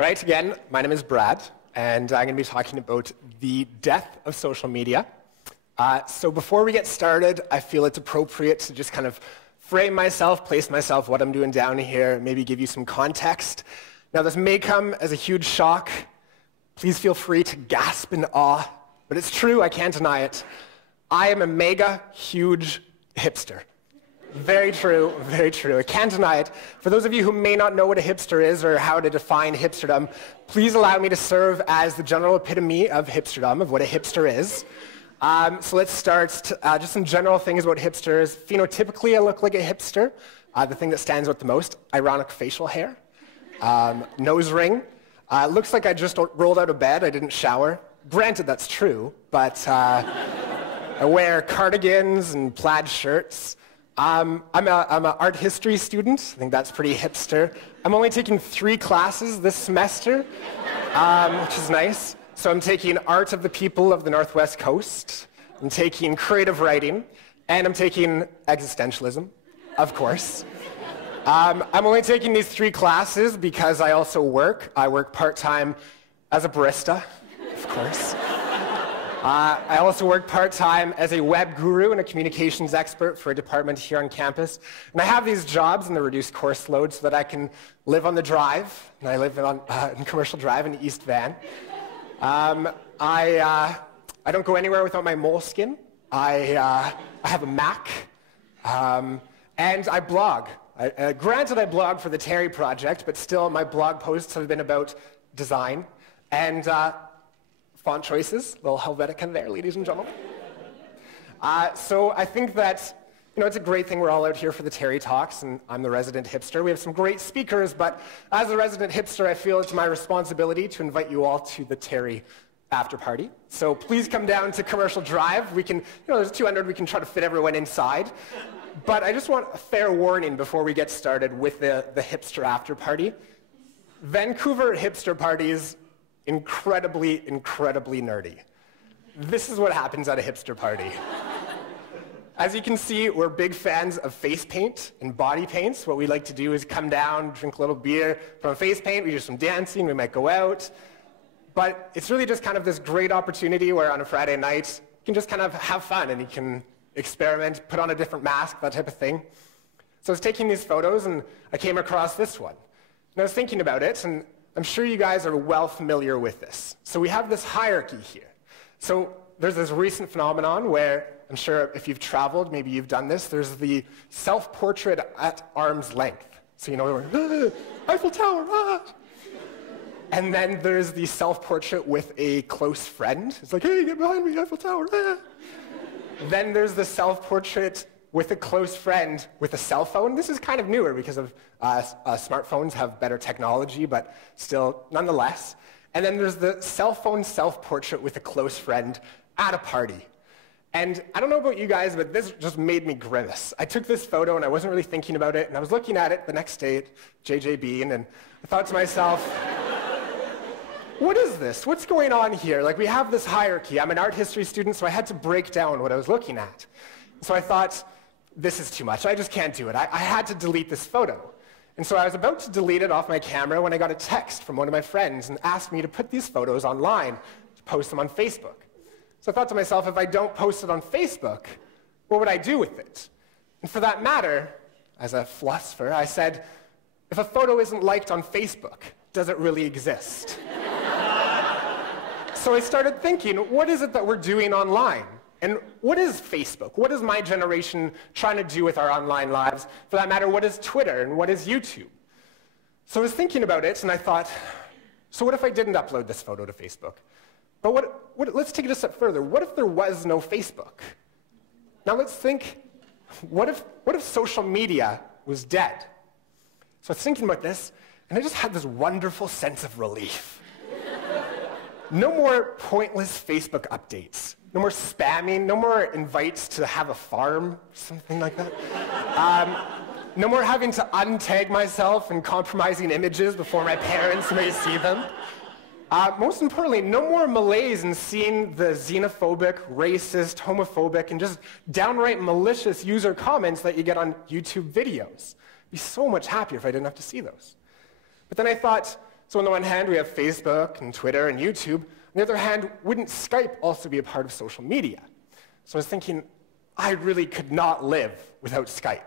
All right, again, my name is Brad, and I'm going to be talking about the death of social media. So before we get started, I feel it's appropriate to just kind of frame myself, place myself, what I'm doing down here, maybe give you some context. Now, this may come as a huge shock. Please feel free to gasp in awe, but it's true, I can't deny it. I am a mega, huge hipster. Very true, very true. I can't deny it. For those of you who may not know what a hipster is or how to define hipsterdom, please allow me to serve as the general epitome of hipsterdom, of what a hipster is. So let's start. Just some general things about hipsters. Phenotypically, I look like a hipster. The thing that stands out the most, ironic facial hair, nose ring. Looks like I just rolled out of bed. I didn't shower. Granted, that's true, but I wear cardigans and plaid shirts. I'm an art history student. I think that's pretty hipster. I'm only taking 3 classes this semester, which is nice. So I'm taking Art of the People of the Northwest Coast, I'm taking Creative Writing, and I'm taking Existentialism, of course. I'm only taking these 3 classes because I also work. I work part-time as a barista, of course. I also work part-time as a web guru and a communications expert for a department here on campus. And I have these jobs in the reduced course load so that I can live on the drive. And I live in Commercial Drive in East Van. I don't go anywhere without my moleskin. I have a Mac. And I blog. Granted, I blog for the Terry Project, but still my blog posts have been about design. And font choices, a little Helvetica there, ladies and gentlemen. So I think that, it's a great thing we're all out here for the Terry Talks, and I'm the resident hipster. We have some great speakers, but as a resident hipster, I feel it's my responsibility to invite you all to the Terry after party. So please come down to Commercial Drive. We can, there's 200, we can try to fit everyone inside. But I just want a fair warning before we get started with the hipster after party. Vancouver hipster parties, incredibly, incredibly nerdy. This is what happens at a hipster party. As you can see, we're big fans of face paint and body paints. What we like to do is come down, drink a little beer from face paint, we do some dancing, we might go out. But it's really just kind of this great opportunity where on a Friday night, you can just kind of have fun and you can experiment, put on a different mask, that type of thing. So I was taking these photos and I came across this one. And I was thinking about it, and I'm sure you guys are well familiar with this. So we have this hierarchy here. So there's this recent phenomenon where, I'm sure if you've traveled, maybe you've done this, there's the self-portrait at arm's length. So we're, Eiffel Tower, ah! And then there's the self-portrait with a close friend. It's like, hey, get behind me, Eiffel Tower, ah! Then there's the self-portrait with a close friend with a cell phone. This is kind of newer because of smartphones have better technology, but still, nonetheless. And then there's the cell phone self-portrait with a close friend at a party. And I don't know about you guys, but this just made me grimace. I took this photo, and I wasn't really thinking about it, and I was looking at it the next day at JJB, and I thought to myself, what is this? What's going on here? Like, we have this hierarchy. I'm an art history student, so I had to break down what I was looking at. So I thought, this is too much. I just can't do it. I had to delete this photo. And so I was about to delete it off my camera when I got a text from one of my friends and asked me to put these photos online, to post them on Facebook. So I thought to myself, if I don't post it on Facebook, what would I do with it? And for that matter, as a philosopher, I said, if a photo isn't liked on Facebook, does it really exist? So I started thinking, what is it that we're doing online? And what is Facebook? What is my generation trying to do with our online lives? For that matter, what is Twitter and what is YouTube? So I was thinking about it, and I thought, so what if I didn't upload this photo to Facebook? But let's take it a step further. What if there was no Facebook? Now let's think, what if social media was dead? So I was thinking about this, and I just had this wonderful sense of relief. No more pointless Facebook updates. No more spamming, no more invites to have a farm, something like that. No more having to untag myself and compromising images before my parents may see them. Most importantly, no more malaise in seeing the xenophobic, racist, homophobic, and just downright malicious user comments that you get on YouTube videos. I'd be so much happier if I didn't have to see those. But then I thought, So on the one hand, we have Facebook and Twitter and YouTube. On the other hand, wouldn't Skype also be a part of social media? So I was thinking, I really could not live without Skype.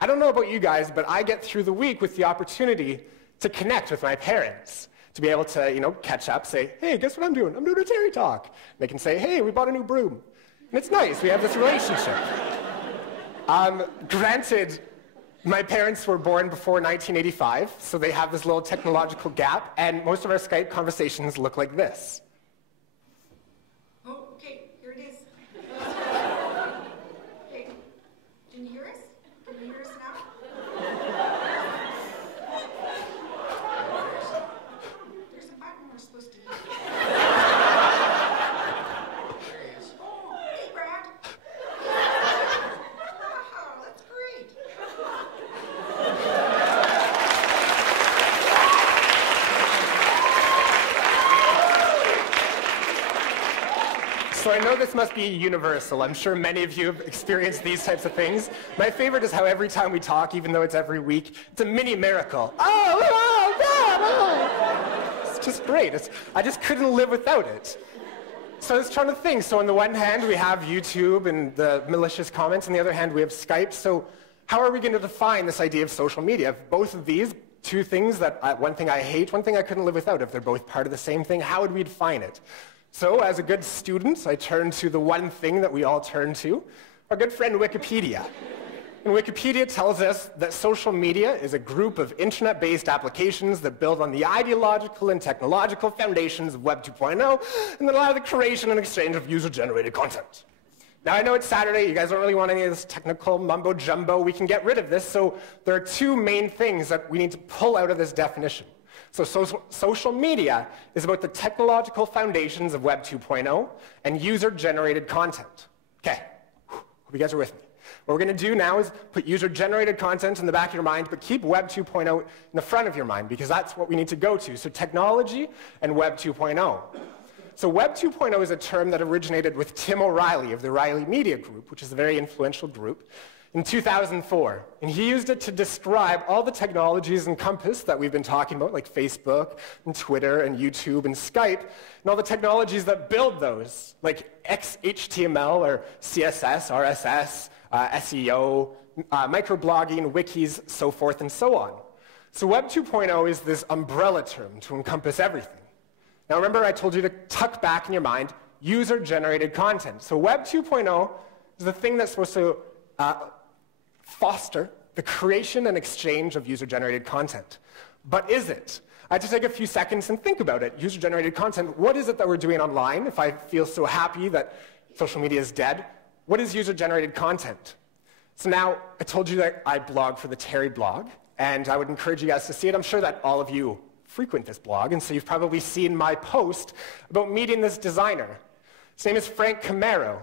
I don't know about you guys, but I get through the week with the opportunity to connect with my parents, to be able to, catch up, say, hey, guess what I'm doing? I'm doing a Terry Talk. They can say, hey, we bought a new broom. And it's nice, we have this relationship. Granted, my parents were born before 1985, so they have this little technological gap, and most of our Skype conversations look like this. Oh, okay, here it is. Okay, can you hear us? Can you hear us now? There's a button we're supposed to hit. There he is. Oh, hey, Brad. Wow, that's great. So I know this must be universal. I'm sure many of you have experienced these types of things. My favorite is how every time we talk, even though it's every week, it's a mini miracle. Oh, God, oh. It's just great. I just couldn't live without it. So I was trying to think. So on the one hand, we have YouTube and the malicious comments. On the other hand, we have Skype. So how are we going to define this idea of social media? If both of these, two things, one thing I hate, one thing I couldn't live without, if they're both part of the same thing, how would we define it? So as a good student, I turn to the one thing that we all turn to, our good friend Wikipedia. And Wikipedia tells us that social media is a group of internet-based applications that build on the ideological and technological foundations of Web 2.0 and that allow the creation and exchange of user-generated content. Now, I know it's Saturday. You guys don't really want any of this technical mumbo-jumbo. We can get rid of this. So there are two main things that we need to pull out of this definition. So social media is about the technological foundations of Web 2.0 and user-generated content. Okay, hope you guys are with me. What we're going to do now is put user-generated content in the back of your mind, but keep Web 2.0 in the front of your mind, because that's what we need to go to. So technology and Web 2.0. So Web 2.0 is a term that originated with Tim O'Reilly of the O'Reilly Media Group, which is a very influential group, in 2004. And he used it to describe all the technologies encompassed that we've been talking about, like Facebook and Twitter and YouTube and Skype, and all the technologies that build those, like XHTML or CSS, RSS, SEO, microblogging, wikis, so forth and so on. So Web 2.0 is this umbrella term to encompass everything. Now remember, I told you to tuck back in your mind user-generated content. So Web 2.0 is the thing that's supposed to foster the creation and exchange of user-generated content. But is it? I had to take a few seconds and think about it. User-generated content, what is it that we're doing online? If I feel so happy that social media is dead, what is user-generated content? So now, I told you that I blog for the Terry blog, and I would encourage you guys to see it. I'm sure that all of you frequent this blog, and so you've probably seen my post about meeting this designer. His name is Frank Camaro.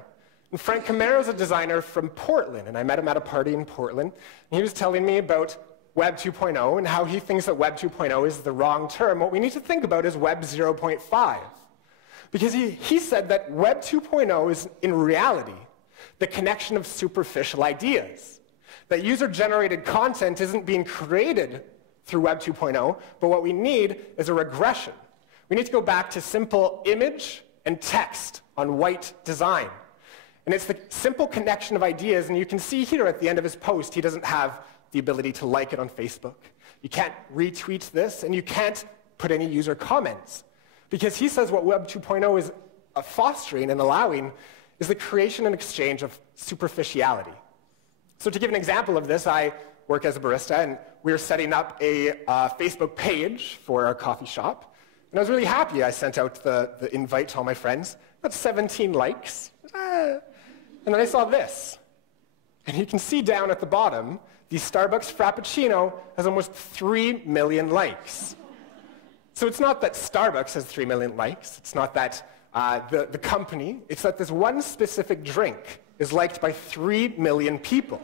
And Frank Camaro is a designer from Portland, and I met him at a party in Portland, and he was telling me about Web 2.0 and how he thinks that Web 2.0 is the wrong term. What we need to think about is Web 0.5. Because he said that Web 2.0 is, in reality, the connection of superficial ideas. That user-generated content isn't being created through Web 2.0, but what we need is a regression. We need to go back to simple image and text on white design. And it's the simple connection of ideas, and you can see here at the end of his post, he doesn't have the ability to like it on Facebook. You can't retweet this, and you can't put any user comments. Because he says what Web 2.0 is fostering and allowing is the creation and exchange of superficiality. So to give an example of this, I work as a barista, and we were setting up a Facebook page for our coffee shop. And I was really happy. I sent out the invite to all my friends. Got 17 likes. And then I saw this. And you can see down at the bottom, the Starbucks Frappuccino has almost 3 million likes. So it's not that Starbucks has 3 million likes. It's not that the company. It's that this one specific drink is liked by 3 million people.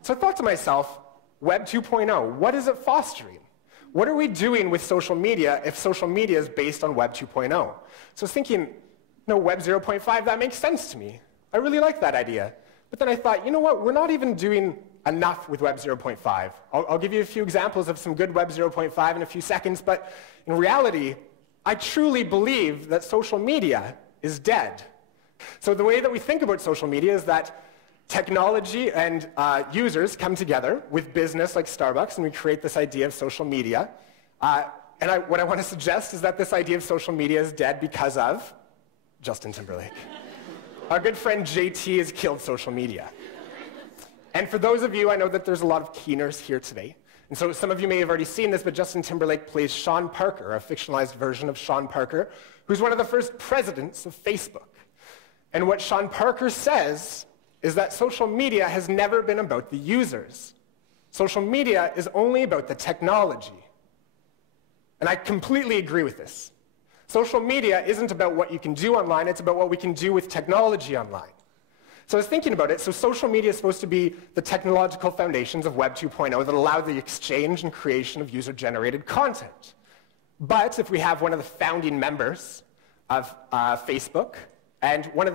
So I thought to myself, Web 2.0, what is it fostering? What are we doing with social media if social media is based on Web 2.0? So I was thinking, no, Web 0.5, that makes sense to me. I really like that idea. But then I thought, you know what, we're not even doing enough with Web 0.5. I'll give you a few examples of some good Web 0.5 in a few seconds, but in reality, I truly believe that social media is dead. So the way that we think about social media is that technology and users come together with business like Starbucks, and we create this idea of social media. What I want to suggest is that this idea of social media is dead because of Justin Timberlake. Our good friend JT has killed social media. And for those of you, I know that there's a lot of keeners here today. And so some of you may have already seen this, but Justin Timberlake plays Sean Parker, a fictionalized version of Sean Parker, who's one of the first presidents of Facebook. And what Sean Parker says is that social media has never been about the users. Social media is only about the technology. And I completely agree with this. Social media isn't about what you can do online, it's about what we can do with technology online. So I was thinking about it, so social media is supposed to be the technological foundations of Web 2.0 that allow the exchange and creation of user-generated content. But if we have one of the founding members of Facebook and one of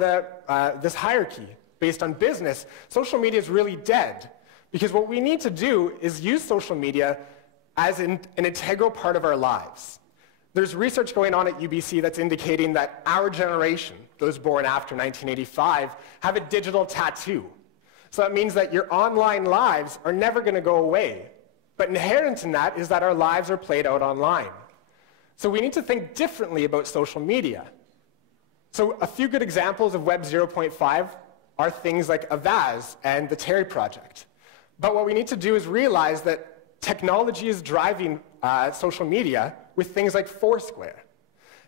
this hierarchy based on business, social media is really dead. Because what we need to do is use social media as an integral part of our lives. There's research going on at UBC that's indicating that our generation, those born after 1985, have a digital tattoo. So that means that your online lives are never going to go away. But inherent in that is that our lives are played out online. So we need to think differently about social media. So a few good examples of Web 0.5 are things like Avaz and the Terry Project. But what we need to do is realize that technology is driving social media with things like Foursquare.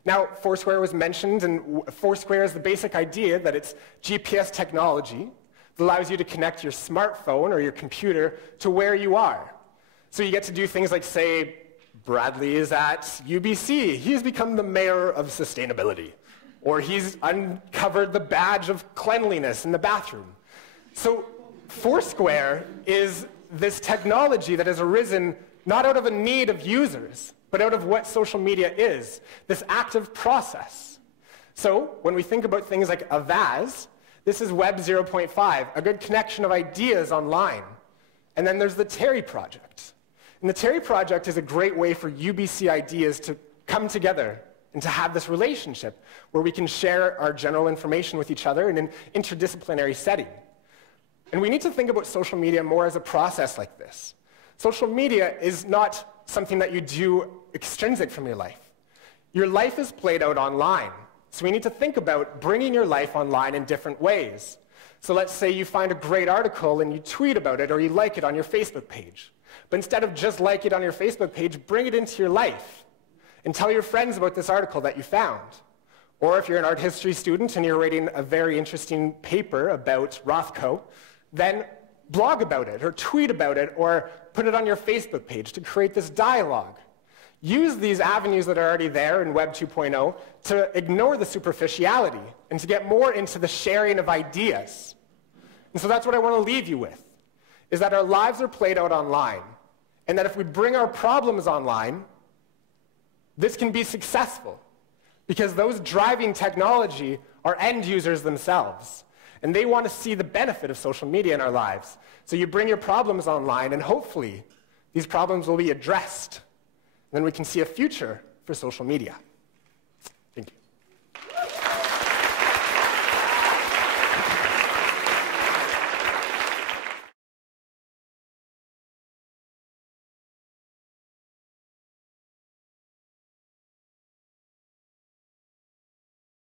Now, Foursquare was mentioned, and Foursquare is the basic idea that it's GPS technology that allows you to connect your smartphone or your computer to where you are. So you get to do things like, say, Bradley is at UBC. He's become the mayor of sustainability. Or he's uncovered the badge of cleanliness in the bathroom. So Foursquare is this technology that has arisen not out of a need of users, but out of what social media is, this active process. So when we think about things like Avaz, this is Web 0.5, a good connection of ideas online. And then there's the Terry Project. And the Terry Project is a great way for UBC ideas to come together and to have this relationship where we can share our general information with each other in an interdisciplinary setting. And we need to think about social media more as a process like this. Social media is not something that you do extrinsic from your life. Your life is played out online. So we need to think about bringing your life online in different ways. So let's say you find a great article and you tweet about it or you like it on your Facebook page. But instead of just like it on your Facebook page, bring it into your life and tell your friends about this article that you found. Or if you're an art history student and you're reading a very interesting paper about Rothko, then blog about it or tweet about it or put it on your Facebook page to create this dialogue. Use these avenues that are already there in Web 2.0 to ignore the superficiality and to get more into the sharing of ideas. And so that's what I want to leave you with, is that our lives are played out online, and that if we bring our problems online, this can be successful, because those driving technology are end users themselves, and they want to see the benefit of social media in our lives. So you bring your problems online, and hopefully these problems will be addressed. Then we can see a future for social media.